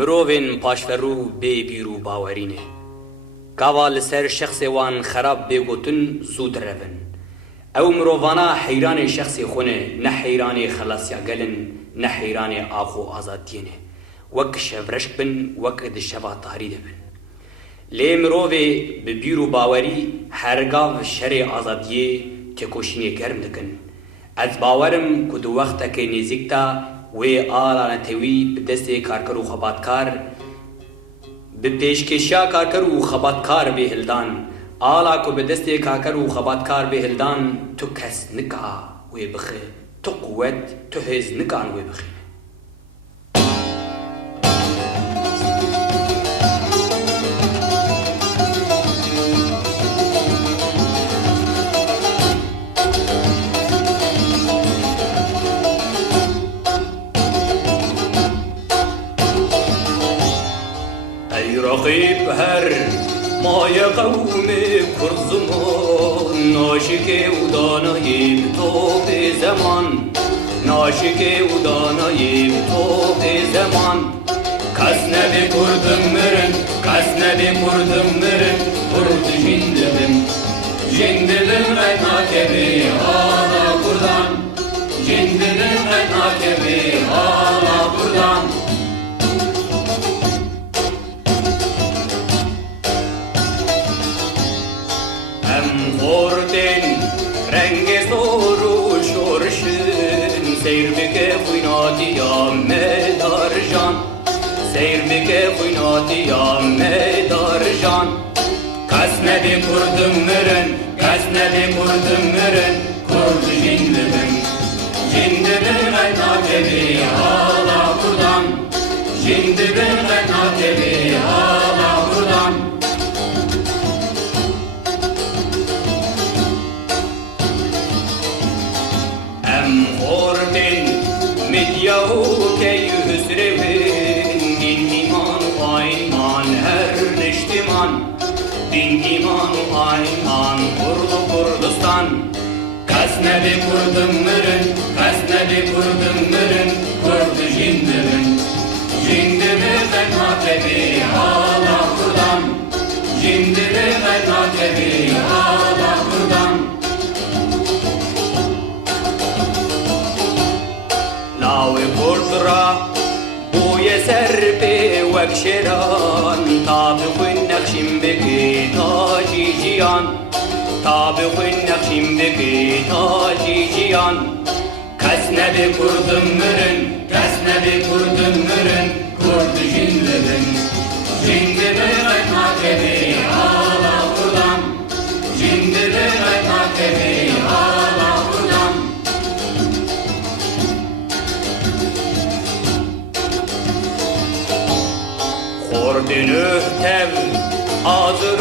مروین پاشفرو بی بیرو باورینه گاوا لسر شخص وان خراب بگوتن زود روین او مرووانا حیران شخص خونه نه حیران خلاصیا گلن نه حیران آخو آزادینه وک شفرشک بن وک دشوا تاریده بن لی مروی ببیرو باوری هرگاو شر آزادیه تکوشینی گرم دکن از باورم کدو وقت که نزیکتا و آلا نتوی بدست کارکر و خباتکار به پیشکشیا کارکر و خباتکار به هلدان آلا کو بدست کارکر و خباتکار به هلدان تو کس نکا و بخی تو قوت تو هز نکان و بخی رقیب هر مای قوم کرزمان ناشک و دانای تو به زمان ناشک و دانای تو به زمان کس نبی کردم مرن کس نبی کردم مرن کرد جندبم جندبم ناکبی آلا کردم جندبم ناکبی آلا کردم رنگ سورو شورشن سیر بکه خویناتیام مدار جان سیر بکه خویناتیام مدار جان کس نبی کردم مرن کس نبی کردم مرن کرد جندبم جندبم ناکبی آلا کردم جندبم ناکبی آلا کردم Medyahu ke yüzrevin din iman ayman her neştiman din iman ayman kurdu Kurdistan kas nebi kurdum mırın kas nebi kurdum mırın kurdu jindimin jindimi ben nakebi hala kurdan jindimi ben nakebi hala kurdan لاوی کردرا بوی سر به وکشران تاب خوین نقشیم بکی تاجی جیان تاب خوین نقشیم بکی تاجی جیان کس نبی کردم مرن کس نبی کردم مرن کرد جندبن جندبن ناکبی آلا کردم جندبن ناکبی آلا کردم Ordin öhtev, azır